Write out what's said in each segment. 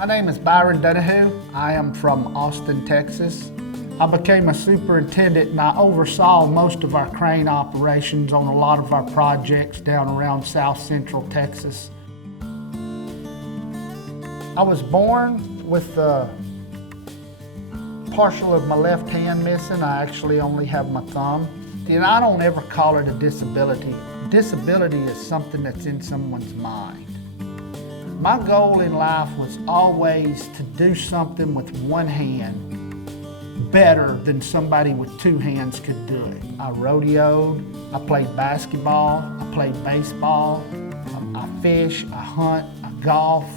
My name is Byron. I am from Austin, Texas. I became a superintendent and I oversaw most of our crane operations on a lot of our projects down around South Central Texas. I was born with partial of my left hand missing. I actually only have my thumb. And I don't ever call it a disability. Disability is something that's in someone's mind. My goal in life was always to do something with one hand better than somebody with two hands could do it. I rodeoed, I played basketball, I played baseball, I fish, I hunt, I golf.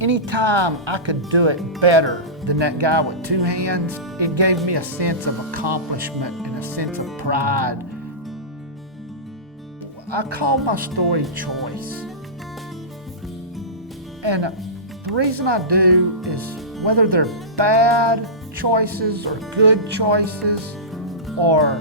Anytime I could do it better than that guy with two hands, it gave me a sense of accomplishment and a sense of pride. I call my story Choice. And the reason I do is whether they're bad choices or good choices or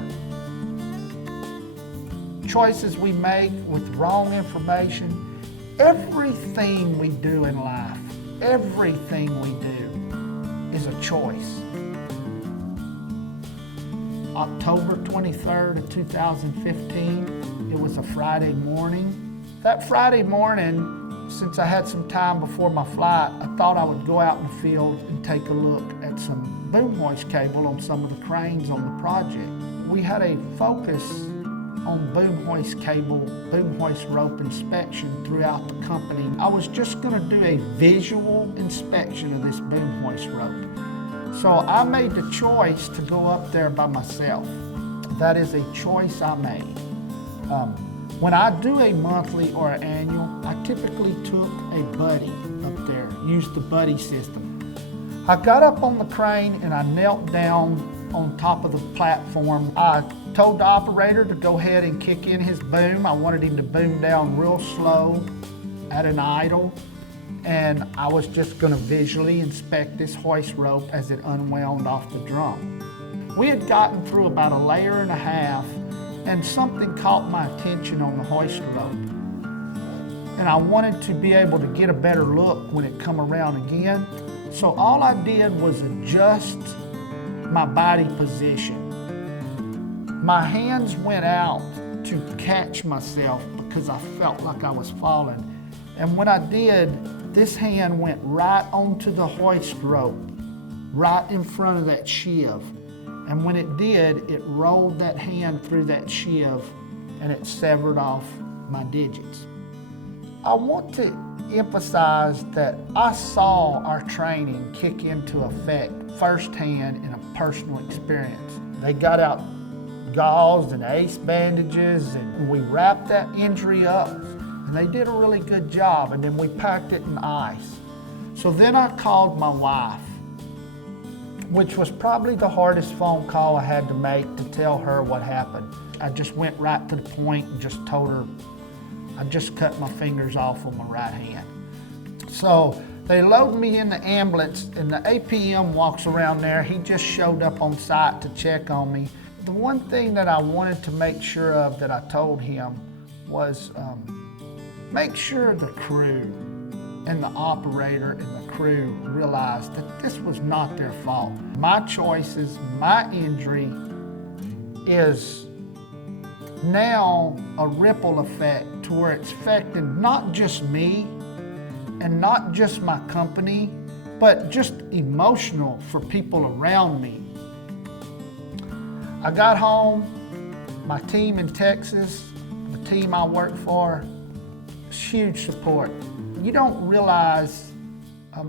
choices we make with wrong information, everything we do in life, everything we do is a choice. October 23rd of 2015, it was a Friday morning. That Friday morning, since I had some time before my flight, I thought I would go out in the field and take a look at some boom hoist cable on some of the cranes on the project. We had a focus on boom hoist cable, boom hoist rope inspection throughout the company. I was just going to do a visual inspection of this boom hoist rope. So I made the choice to go up there by myself. That is a choice I made. When I do a monthly or an annual, I typically took a buddy up there, used the buddy system. I got up on the crane and I knelt down on top of the platform. I told the operator to go ahead and kick in his boom. I wanted him to boom down real slow at an idle. And I was just going to visually inspect this hoist rope as it unwound off the drum. We had gotten through about a layer and a half and something caught my attention on the hoist rope. And I wanted to be able to get a better look when it come around again. So all I did was adjust my body position. My hands went out to catch myself because I felt like I was falling. And when I did, this hand went right onto the hoist rope, right in front of that sheave. And when it did, it rolled that hand through that sheave and it severed off my digits. I want to emphasize that I saw our training kick into effect firsthand in a personal experience. They got out gauze and ace bandages and we wrapped that injury up and they did a really good job, and then we packed it in ice. So then I called my wife, which was probably the hardest phone call I had to make to tell her what happened. I just went right to the point and just told her I just cut my fingers off on my right hand. So they load me in the ambulance and the APM walks around there. He just showed up on site to check on me. The one thing that I wanted to make sure of that I told him was make sure the crew and the operator and the crew realized that this was not their fault. My choices, my injury is now a ripple effect to where it's affecting not just me and not just my company, but just emotional for people around me. I got home, my team in Texas, the team I work for, huge support. You don't realize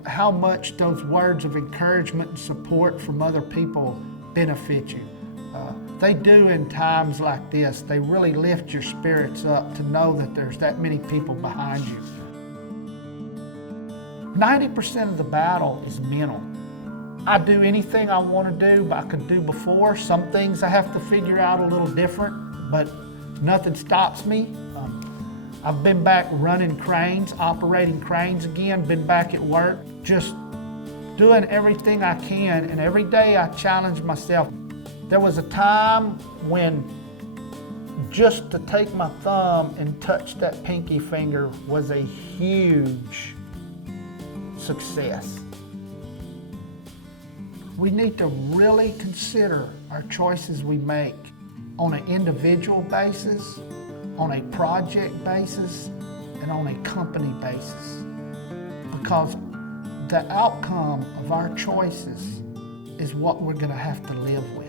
how much those words of encouragement and support from other people benefit you. They do in times like this. They really lift your spirits up to know that there's that many people behind you. 90% of the battle is mental. I do anything I want to do, I could do before. Some things I have to figure out a little different, but nothing stops me. I've been back running cranes, operating cranes again, been back at work, just doing everything I can, and every day I challenge myself. There was a time when just to take my thumb and touch that pinky finger was a huge success. We need to really consider our choices we make on an individual basis, on a project basis, and on a company basis. Because the outcome of our choices is what we're going to have to live with.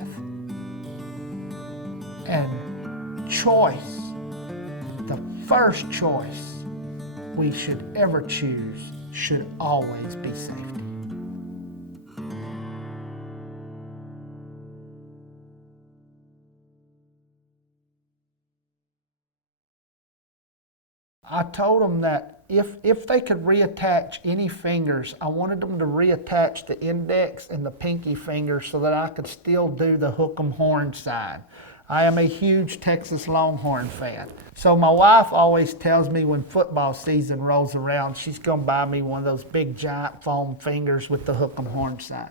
And choice, the first choice we should ever choose, should always be safety. I told them that if they could reattach any fingers, I wanted them to reattach the index and the pinky finger so that I could still do the hook 'em horn sign. I am a huge Texas Longhorn fan. So my wife always tells me when football season rolls around, she's gonna buy me one of those big giant foam fingers with the hook 'em horn sign.